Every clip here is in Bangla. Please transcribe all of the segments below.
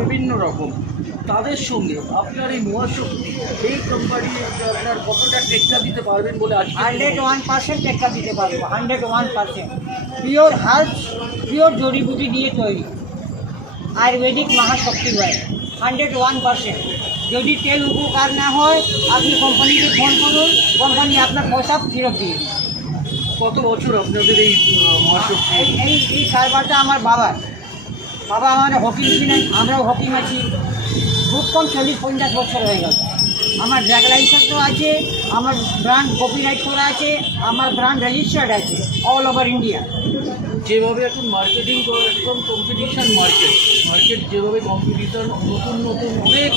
বিভিন্ন রকম, তাদের সঙ্গে আপনার এই মহাশক্তি এই কোম্পানি আপনার কতটা টেক্কা দিতে পারবেন বলে আজকে 101% টেক্কা দিতে পারবো। 101% পিওর হার্বস, পিওর জড়িবুটি দিয়ে তৈরি আয়ুর্বেদিক মহাশক্তি অয়েল 101%। যদি তেল উপকার না হয় আপনি কোম্পানিকে ফোন করুন, কোম্পানি আপনার পয়সা ফেরত দিয়ে দিন। কত বছর আপনাদের এই মহাশক্তি? এই কারবারটা আমার বাবা আমাদের হকিং ছিলেন, আমরাও হকিং আছি, খুব কম 40-50 বছর হয়ে গেল। আমার ড্রাগ লাইসেন্সও আছে, আমার ব্র্যান্ড কপিরাইট করা আছে, আমার ব্র্যান্ড রেজিস্টার্ড আছে অল ওভার ইন্ডিয়া। যেভাবে এখন মার্কেটিং করা একদম কম্পিটিশন মার্কেট যেভাবে কম্পিটিশন, নতুন নতুন অনেক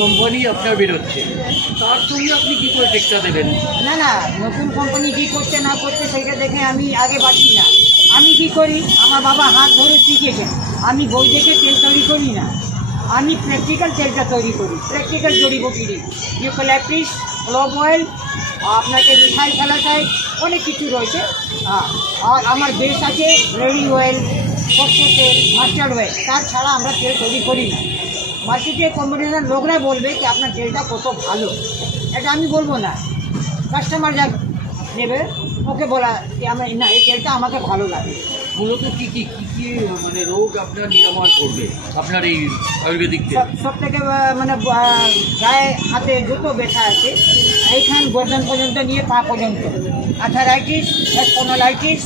কোম্পানি আপনার বেরোচ্ছে, তার সঙ্গে আপনি কী করে টেক্কা দেবেন? না, নতুন কোম্পানি কী করছে না করছে সেইটা দেখে আমি আগে বাড়ছি না। আমি কি করি, আমার বাবা হাত ধরে শিখেছেন, আমি বই দেখে তেল তৈরি করি না, আমি প্র্যাকটিক্যাল তেলটা তৈরি করি, প্র্যাকটিক্যাল জড়িবুটি দিই, ইউক্যালিপটাস, ক্লোভ অয়েল, আপনাকে মিথাইল স্যালাসাইড, অনেক কিছু রয়েছে। আর আমার বেস আছে রেডি অয়েল, সরষের তেল, মাস্টার্ড অয়েল, তাছাড়া আমরা তেল তৈরি করি না। মার্কেটে কম্পিটিশন লোকরা বলবে কি আপনার তেলটা কত ভালো, এটা আমি বলবো না, কাস্টমার যা নেবে ওকে বলা যে আমার না এই তেলটা আমাকে ভালো লাগে। মূলত কী কী মানে রোগ আপনার নিরাময় করবে আপনার এই আয়ুর্বেদিক তেল? সব থেকে মানে গায়ে হাতে যত ব্যথা আছে, এইখান গর্দন পর্যন্ত নিয়ে পা পর্যন্ত, আর্থারাইটিস, স্পন্ডালাইটিস,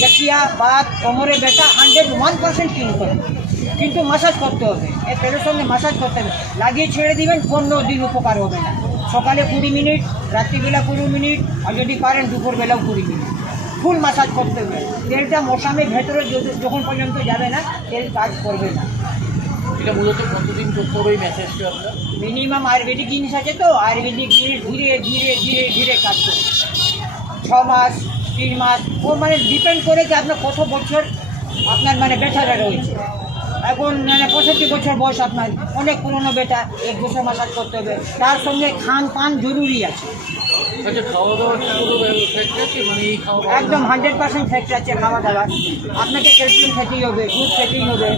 গঠিয়া, বাত, কোমরে ব্যথা 101% কিন করে, কিন্তু মাসাজ করতে হবে, এই তেলের সঙ্গে মাসাজ করতে হবে। লাগিয়ে ছেড়ে দিবেন, 15 দিন উপকার হবে না। সকালে 20 মিনিট, রাত্রিবেলা 20 মিনিট, আর যদি পারেন দুপুরবেলাও 20 মিনিট, ফুল মাসাজ করতে হবে। তেলটা মশামের ভেতরে যখন পর্যন্ত যাবে না তেল কাজ করবে না। এটা মূলত কতদিন করতে হবে এই ম্যাসেজটা আপনার? মিনিমাম আয়ুর্বেদিক জিনিস আছে তো, আয়ুর্বেদিক জিনিস ধীরে ধীরে ধীরে ধীরে কাজ করবে। 6 মাস, 3 মাস, ও মানে ডিপেন্ড করে যে আপনার কত বছর আপনার মানে ব্যথাটা রয়েছে। এখন মানে 65 বছর বয়স, আপনার অনেক পুরনো ব্যথা, 1 বছর মাসাজ করতে হবে। তার সঙ্গে খান পান জরুরি আছে। আচ্ছা, খাওয়া দাওয়ার ফ্যাক্ট আছে? মানে এই খাওয়া একদম 100% ফ্যাক্ট আছে খাওয়া দাওয়া। আপনাকে ক্যালসিয়াম খেতেই হবে, দুধ খেতেই হবে,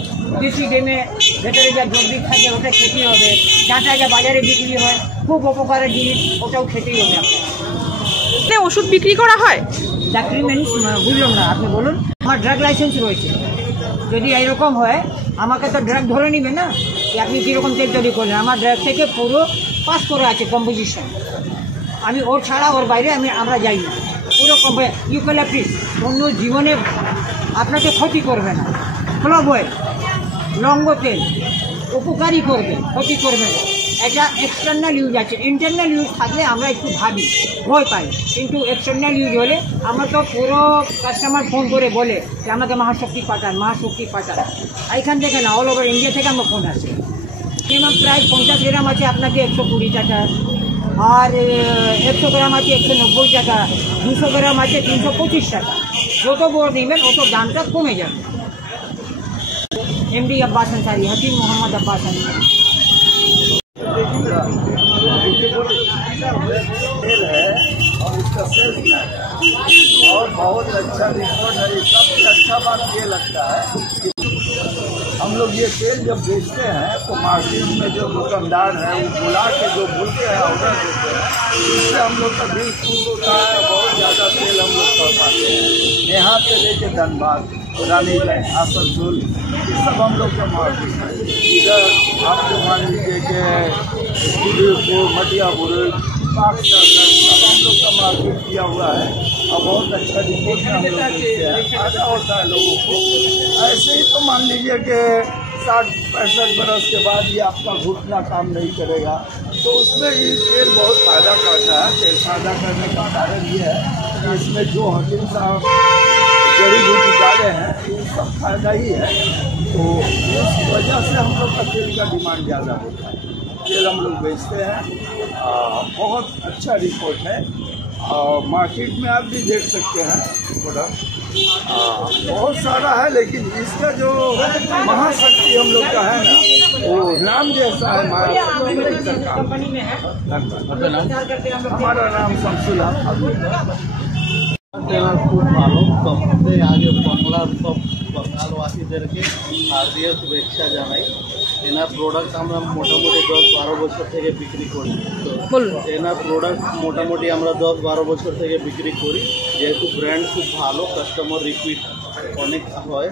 দেশি ডিমে ভেতরে যা জৈবিক থাকে ওটা খেতেই হবে, যাটা যা বাজারে বিক্রি হয় খুব উপকারের জিনিস, ওটাও খেতেই হবে আপনার। ওষুধ বিক্রি করা হয়? চাকরি মেনিস বুঝলাম না, আপনি বলুন। আমার ড্রাগ লাইসেন্স রয়েছে, যদি এইরকম হয় আমাকে তো ড্রাগ ধরে নেবে না যে আপনি কীরকম তেল তৈরি করলেন। আমার ড্রাগ থেকে পুরো পাস করে আছে কম্পোজিশন, আমি ওর ছাড়া ওর বাইরে আমরা যাই না। পুরো ইউক্যালিপটাস অন্য জীবনে আপনাকে ক্ষতি করবে না। ক্লোভ অয়েল, লঙ্গ তেল উপকারী করবে, ক্ষতি করবে না। এটা এক্সটার্নাল ইউজ আছে, ইন্টারনাল ইউজ থাকলে আমরা একটু ভাবি, ভয় পাই, কিন্তু এক্সটার্নাল ইউজ হলে আমরা তো পুরো কাস্টমার ফোন করে বলে যে আমাকে মহাশক্তি পাঠান। এইখান থেকে না, অল ওভার ইন্ডিয়া থেকে আমার ফোন আসে। মিনিমাম প্রায় 50 গ্রাম আছে আপনাকে 120 টাকা, আর 100 গ্রাম আছে 190 টাকা, 200 গ্রাম আছে 325 টাকা। যত বড় নেবেন অত দামটা কমে যাবে। MD अब्बास अंसारी, हकीम मोहम्मद अब्बास अंसारी। और इसका सेल्स और बहुत अच्छा रिपोर्ट है। सबसे अच्छा बात ये लगता है कि हम लोग ये तेल जब बेचते हैं तो मार्केट में जो दुकानदार हैं वो बुला के जो बोलते हैं ऑर्डर देते हैं, इससे हम लोग का दिल खुश होता है। बहुत ज़्यादा तेल हम लोग कर पाते हैं, यहाँ से लेके धनबाद, रानीगंज, आसनसोल, ये सब हम लोग का मार्केट है। इधर आपको मान लीजिए कि स्टूडियो मटिया बुरुज, सब हम लोग का मार्केट किया हुआ है और बहुत अच्छा रिपोर्ट हम लोग फायदा होता है लोगों को। ऐसे ही तो मान लीजिए कि 60-65 बरस के बाद ये आपका घुटना काम नहीं करेगा, तो उसमें ये तेल बहुत फायदा करता है। तेल फायदा करने का कारण ये है कि इसमें जो हकीम साहब जड़ी बूटी डाले हैं ये सब फायदा ही है, तो इस वजह से हम लोग का तेल का डिमांड ज़्यादा होता है। तेल हम लोग बेचते हैं, बहुत अच्छा रिपोर्ट है। मार्केट में आप भी देख सकते हैं प्रोडक्ट बहुत सारा है, लेकिन इसका जो महाशक्ति हम लोग का है ना, वो नाम जैसा है। हमारा नाम शमसुल हक। ট্রেনার খুব ভালো, সবথেকে আগে বাংলার সব বাঙালবাসীদেরকে হার্দিক শুভেচ্ছা জানাই। এনার প্রোডাক্ট আমরা মোটামুটি 10-12 বছর থেকে বিক্রি করি। তো এনার প্রোডাক্ট মোটামুটি আমরা 10-12 বছর থেকে বিক্রি করি, যেহেতু ব্র্যান্ড খুব ভালো, কাস্টমার রিপিট অনেক হয়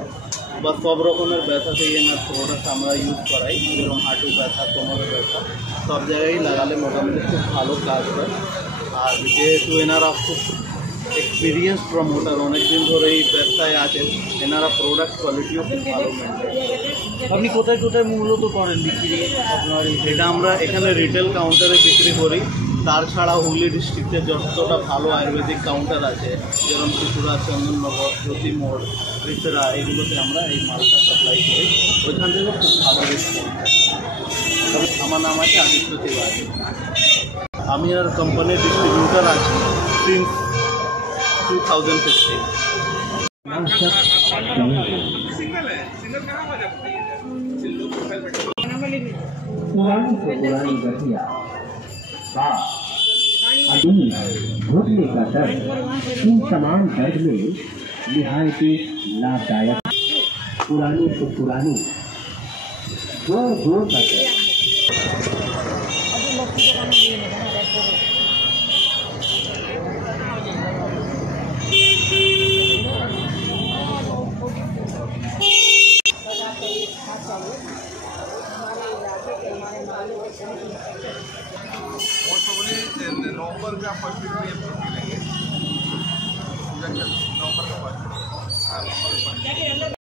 বা সব রকমের ব্যথা থেকে এনার প্রোডাক্ট আমরা ইউজ করাই, যেরকম হাঁটু ব্যথা, কোমরের ব্যথা, সব জায়গায় লাগালে মোটামুটি খুব ভালো কাজ হয়। আর যেহেতু এনারা খুব এক্সপিরিয়েন্স প্রমোটার, অনেকদিন ধরে এই ব্যবসায় আছেন, এনারা প্রোডাক্ট কোয়ালিটিও খুব ভালো মেনটেন। আপনি কোথায় কোথায় মূলত করেন বিক্রি আপনার? এটা আমরা এখানে রিটেল কাউন্টারে বিক্রি করি, তাছাড়া হুগলি ডিস্ট্রিক্টে যতটা ভালো আয়ুর্বেদিক কাউন্টার আছে, যেরকম ত্রিপুরা, চন্দননগর, জ্যোতি মোড়, ত্রিপুরা, এগুলোতে আমরা এই মালটা সাপ্লাই করি। ওইখান থেকে খুব ভালো রেসপন্স। আমার নাম আছে আদিত্য তিওয়ারি। আমি আর কোম্পানির ডিস্ট্রিবিউটার আছি সিন্স 2015। पुरानी से पुरानी गठिया बात अभी घुटने का दर्द, इन तमाम दर्द में निहायती लाभदायक पुरानी से पुरानी जोर जोर का नवंबर में आप फर्स्ट वीक में ये मिलेंगे। नवंबर का फर्स्ट